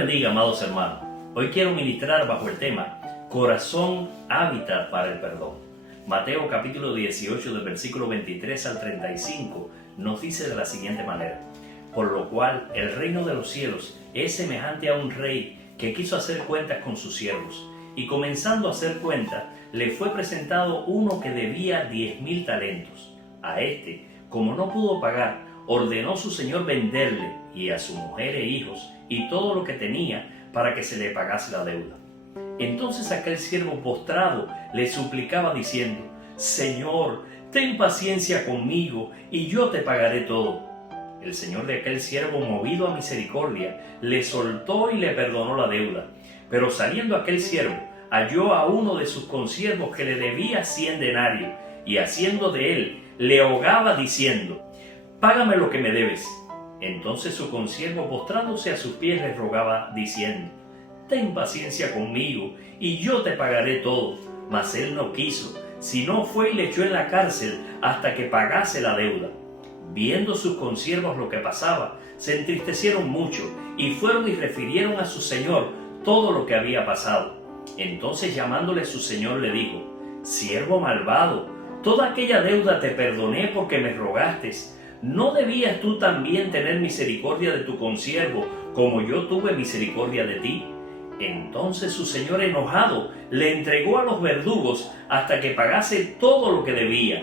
bendiga, amados hermanos. Hoy quiero ministrar bajo el tema Corazón hábitat para el perdón. Mateo capítulo 18 del versículo 23 al 35 nos dice de la siguiente manera: por lo cual el reino de los cielos es semejante a un rey que quiso hacer cuentas con sus siervos, y comenzando a hacer cuentas, le fue presentado uno que debía 10,000 talentos. A este, como no pudo pagar, ordenó su señor venderle y a su mujer e hijos y todo lo que tenía para que se le pagase la deuda. Entonces aquel siervo postrado le suplicaba diciendo: Señor, ten paciencia conmigo y yo te pagaré todo. El señor de aquel siervo, movido a misericordia, le soltó y le perdonó la deuda. Pero saliendo aquel siervo, halló a uno de sus consiervos que le debía 100 denarios, y haciendo de él, le hogaba diciendo: Págame lo que me debes. Entonces su consiervo, postrándose a sus pies, le rogaba diciendo: Ten paciencia conmigo y yo te pagaré todo. Mas él no quiso, sino fue y le echó en la cárcel hasta que pagase la deuda. Viendo sus consiervos lo que pasaba, se entristecieron mucho y fueron y refirieron a su señor todo lo que había pasado. Entonces, llamándole su señor, le dijo: Siervo malvado, toda aquella deuda te perdoné porque me rogaste. ¿No debías tú también tener misericordia de tu consiervo, como yo tuve misericordia de ti? Entonces su señor, enojado, le entregó a los verdugos hasta que pagase todo lo que debía.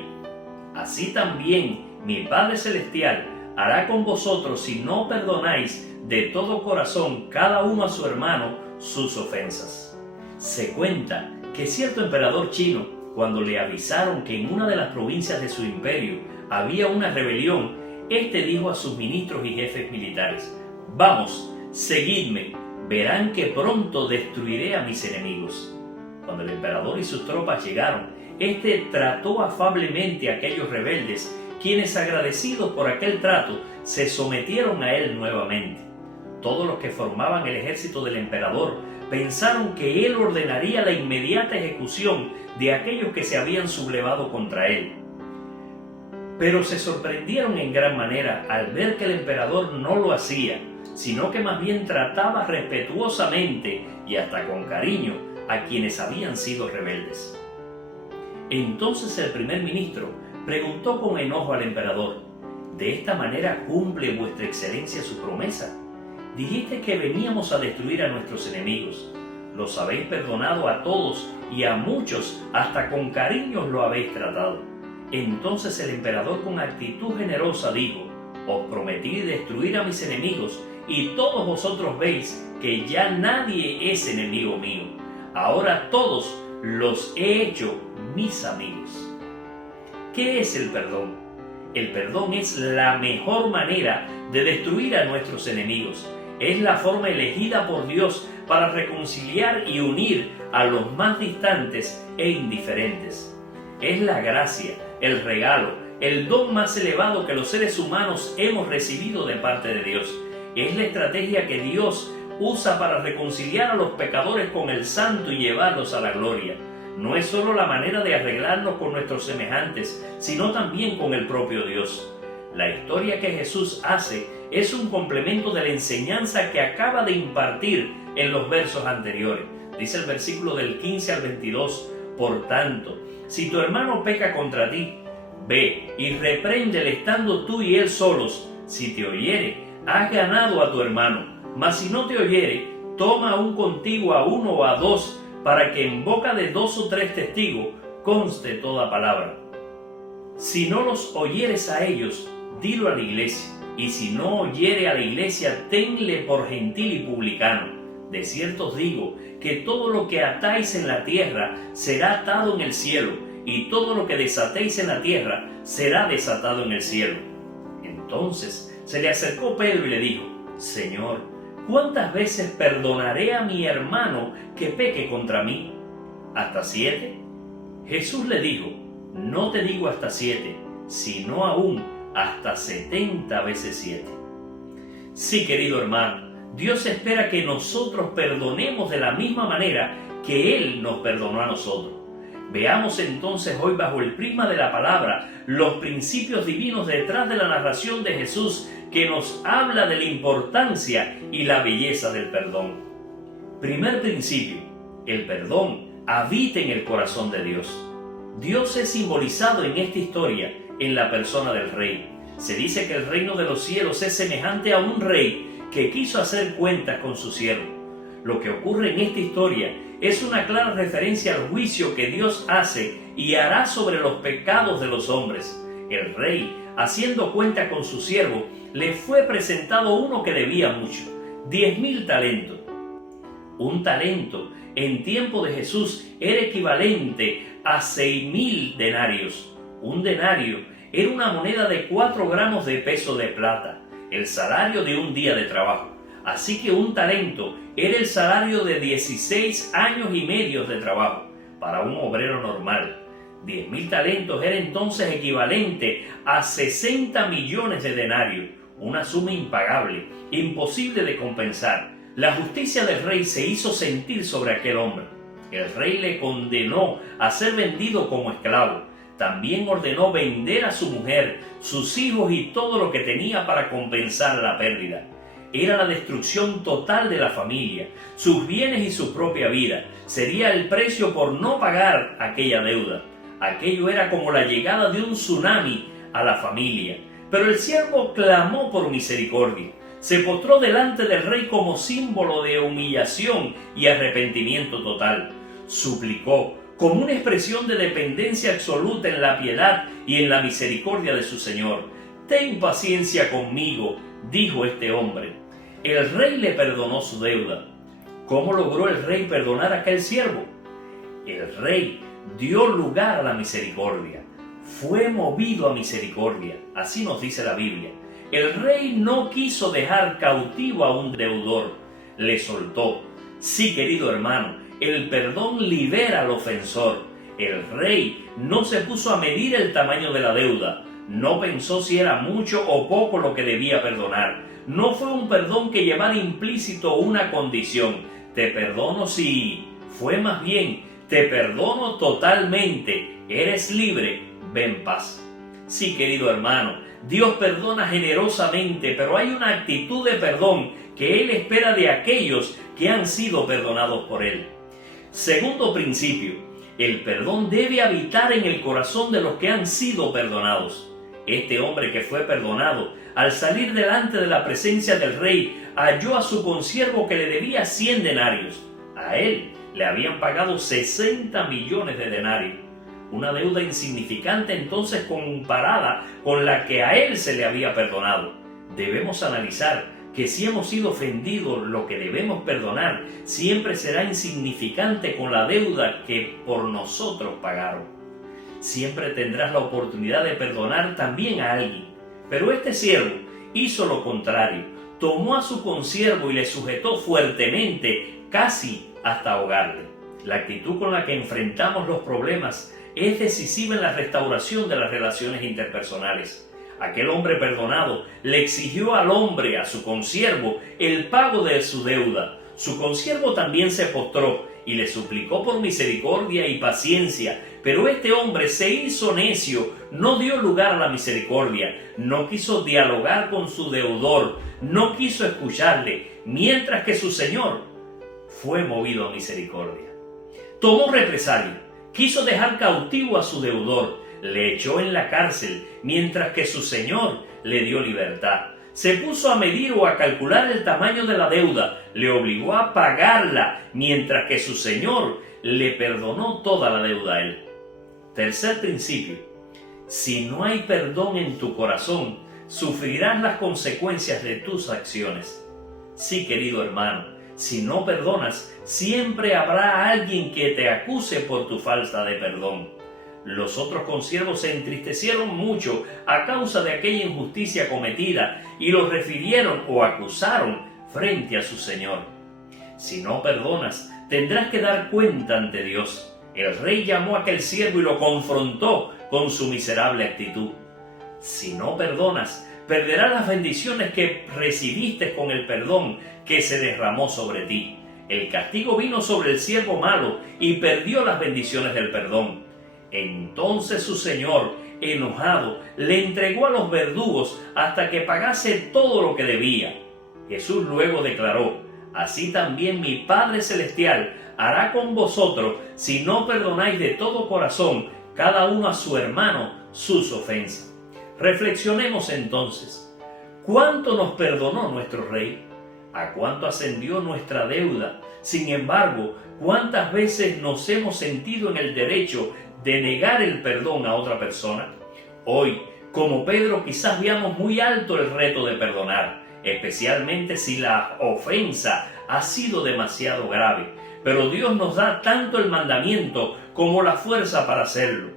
Así también mi Padre Celestial hará con vosotros si no perdonáis de todo corazón cada uno a su hermano sus ofensas. Se cuenta que cierto emperador chino, cuando le avisaron que en una de las provincias de su imperio había una rebelión, éste dijo a sus ministros y jefes militares: Vamos, seguidme, verán que pronto destruiré a mis enemigos. Cuando el emperador y sus tropas llegaron, éste trató afablemente a aquellos rebeldes, quienes, agradecidos por aquel trato, se sometieron a él nuevamente. Todos los que formaban el ejército del emperador pensaron que él ordenaría la inmediata ejecución de aquellos que se habían sublevado contra él. Pero se sorprendieron en gran manera al ver que el emperador no lo hacía, sino que más bien trataba respetuosamente y hasta con cariño a quienes habían sido rebeldes. Entonces el primer ministro preguntó con enojo al emperador: ¿De esta manera cumple vuestra excelencia su promesa? Dijiste que veníamos a destruir a nuestros enemigos. Los habéis perdonado a todos y a muchos hasta con cariño lo habéis tratado. Entonces el emperador, con actitud generosa, dijo: Os prometí destruir a mis enemigos y todos vosotros veis que ya nadie es enemigo mío. Ahora todos los he hecho mis amigos. ¿Qué es el perdón? El perdón es la mejor manera de destruir a nuestros enemigos. Es la forma elegida por Dios para reconciliar y unir a los más distantes e indiferentes. Es la gracia, el regalo, el don más elevado que los seres humanos hemos recibido de parte de Dios. Es la estrategia que Dios usa para reconciliar a los pecadores con el Santo y llevarlos a la gloria. No es solo la manera de arreglarnos con nuestros semejantes, sino también con el propio Dios. La historia que Jesús hace es un complemento de la enseñanza que acaba de impartir en los versos anteriores. Dice el versículo del 15 al 22: Por tanto, si tu hermano peca contra ti, ve y repréndele estando tú y él solos. Si te oyere, has ganado a tu hermano. Mas si no te oyere, toma aún contigo a uno o a dos, para que en boca de 2 o 3 testigos conste toda palabra. Si no los oyeres a ellos, dilo a la iglesia. Y si no oyere a la iglesia, tenle por gentil y publicano. De cierto os digo que todo lo que atáis en la tierra será atado en el cielo, y todo lo que desatéis en la tierra será desatado en el cielo. Entonces se le acercó Pedro y le dijo: Señor, ¿cuántas veces perdonaré a mi hermano que peque contra mí? ¿Hasta 7? Jesús le dijo: No te digo hasta 7, sino aún hasta 70 veces 7. Sí, querido hermano, Dios espera que nosotros perdonemos de la misma manera que Él nos perdonó a nosotros. Veamos entonces hoy bajo el prisma de la palabra los principios divinos detrás de la narración de Jesús que nos habla de la importancia y la belleza del perdón. Primer principio, el perdón habita en el corazón de Dios. Dios es simbolizado en esta historia en la persona del rey. Se dice que el reino de los cielos es semejante a un rey que quiso hacer cuentas con su siervo. Lo que ocurre en esta historia es una clara referencia al juicio que Dios hace y hará sobre los pecados de los hombres. El rey, haciendo cuenta con su siervo, le fue presentado uno que debía mucho, 10.000 talentos. Un talento en tiempo de Jesús era equivalente a 6.000 denarios. Un denario era una moneda de 4 gramos de peso de plata, el salario de un día de trabajo. Así que un talento era el salario de 16 años y medio de trabajo para un obrero normal. 10.000 talentos era entonces equivalente a 60 millones de denarios, una suma impagable, imposible de compensar. La justicia del rey se hizo sentir sobre aquel hombre. El rey le condenó a ser vendido como esclavo. También ordenó vender a su mujer, sus hijos y todo lo que tenía para compensar la pérdida. Era la destrucción total de la familia, sus bienes y su propia vida. Sería el precio por no pagar aquella deuda. Aquello era como la llegada de un tsunami a la familia. Pero el siervo clamó por misericordia. Se postró delante del rey como símbolo de humillación y arrepentimiento total. Suplicó, como una expresión de dependencia absoluta en la piedad y en la misericordia de su Señor. «Ten paciencia conmigo», dijo este hombre. El rey le perdonó su deuda. ¿Cómo logró el rey perdonar a aquel siervo? El rey dio lugar a la misericordia. Fue movido a misericordia. Así nos dice la Biblia. El rey no quiso dejar cautivo a un deudor. Le soltó. Sí, querido hermano, el perdón libera al ofensor. El rey no se puso a medir el tamaño de la deuda. No pensó si era mucho o poco lo que debía perdonar. No fue un perdón que llevara implícito una condición. Te perdono si... Fue más bien, te perdono totalmente. Eres libre, ven paz. Sí, querido hermano, Dios perdona generosamente, pero hay una actitud de perdón que Él espera de aquellos que han sido perdonados por Él. Segundo principio, el perdón debe habitar en el corazón de los que han sido perdonados. Este hombre que fue perdonado, al salir delante de la presencia del rey, halló a su consiervo que le debía 100 denarios. A él le habían pagado 60 millones de denarios. Una deuda insignificante entonces comparada con la que a él se le había perdonado. Debemos analizar que si hemos sido ofendidos, lo que debemos perdonar siempre será insignificante con la deuda que por nosotros pagaron. Siempre tendrás la oportunidad de perdonar también a alguien. Pero este siervo hizo lo contrario. Tomó a su consiervo y le sujetó fuertemente, casi hasta ahogarle. La actitud con la que enfrentamos los problemas es decisiva en la restauración de las relaciones interpersonales. Aquel hombre perdonado le exigió al hombre, a su consiervo, el pago de su deuda. Su consiervo también se postró y le suplicó por misericordia y paciencia, pero este hombre se hizo necio, no dio lugar a la misericordia, no quiso dialogar con su deudor, no quiso escucharle, mientras que su señor fue movido a misericordia. Tomó represalia, quiso dejar cautivo a su deudor, le echó en la cárcel, mientras que su señor le dio libertad. Se puso a medir o a calcular el tamaño de la deuda, le obligó a pagarla, mientras que su señor le perdonó toda la deuda a él. Tercer principio: si no hay perdón en tu corazón, sufrirás las consecuencias de tus acciones. Sí, querido hermano, si no perdonas, siempre habrá alguien que te acuse por tu falta de perdón. Los otros consiervos se entristecieron mucho a causa de aquella injusticia cometida y los refirieron o acusaron frente a su señor. Si no perdonas, tendrás que dar cuenta ante Dios. El rey llamó a aquel siervo y lo confrontó con su miserable actitud. Si no perdonas, perderás las bendiciones que recibiste con el perdón que se derramó sobre ti. El castigo vino sobre el siervo malo y perdió las bendiciones del perdón. Entonces su señor, enojado, le entregó a los verdugos hasta que pagase todo lo que debía. Jesús luego declaró: así también mi Padre Celestial hará con vosotros si no perdonáis de todo corazón cada uno a su hermano sus ofensas. Reflexionemos entonces. ¿Cuánto nos perdonó nuestro Rey? ¿A cuánto ascendió nuestra deuda? Sin embargo, ¿cuántas veces nos hemos sentido en el derecho de negar el perdón a otra persona? Hoy, como Pedro, quizás veamos muy alto el reto de perdonar, especialmente si la ofensa ha sido demasiado grave. Pero Dios nos da tanto el mandamiento como la fuerza para hacerlo.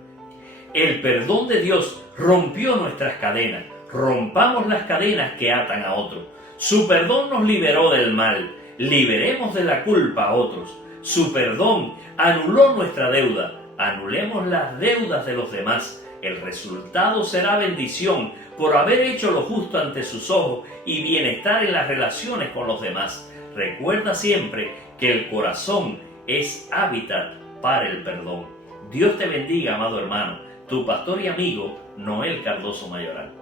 El perdón de Dios rompió nuestras cadenas. Rompamos las cadenas que atan a otros. Su perdón nos liberó del mal. Liberemos de la culpa a otros. Su perdón anuló nuestra deuda. Anulemos las deudas de los demás. El resultado será bendición por haber hecho lo justo ante sus ojos y bienestar en las relaciones con los demás. Recuerda siempre que el corazón es hábitat para el perdón. Dios te bendiga, amado hermano. Tu pastor y amigo, Noel Cardoso Mayoral.